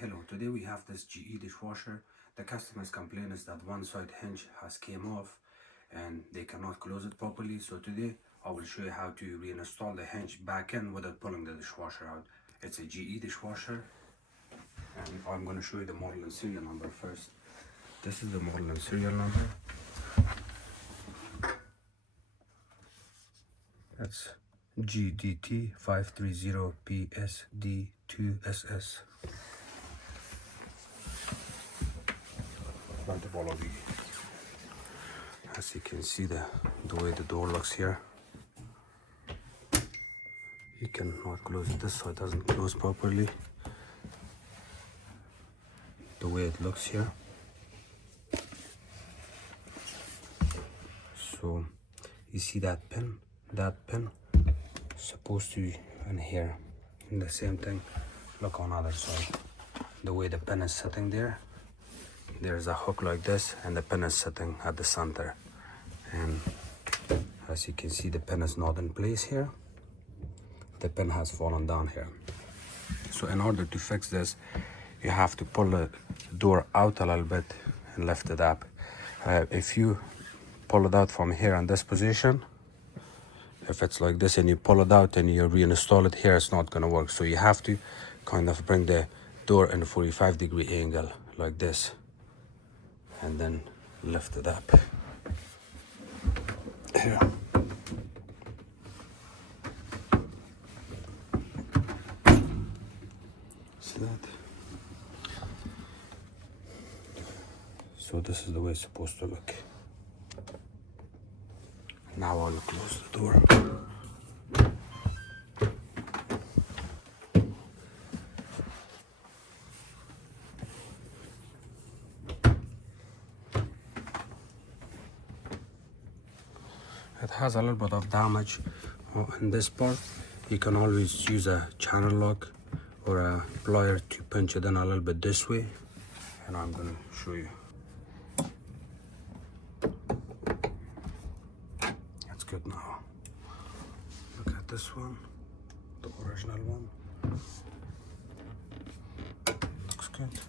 Hello, today we have this GE dishwasher. The customer's complaint is that one side hinge has came off and they cannot close it properly. So today I will show you how to reinstall the hinge back in without pulling the dishwasher out. It's a GE dishwasher and I'm going to show you the model and serial number first. This is the model and serial number. That's GDT 530PSD2SS. Front of all of you. As you can see the way the door looks here. You cannot close it this side, doesn't close properly. The way it looks here. So you see that pin? That pin is supposed to be in here. And the same thing, look on other side. The way the pin is sitting there. There's a hook like this and the pin is sitting at the center. And as you can see, the pin is not in place here. The pin has fallen down here. So in order to fix this, you have to pull the door out a little bit and lift it up. If you pull it out from here in this position, if it's like this and you pull it out and you reinstall it here, it's not going to work. So you have to kind of bring the door in a 45-degree angle like this and then lift it up here. See that? So this is the way it's supposed to look. Now I'll close the door. It has a little bit of damage in this part. You can always use a channel lock or a plier to pinch it in a little bit this way. And I'm going to show you. That's good now. Look at this one, the original one. Looks good.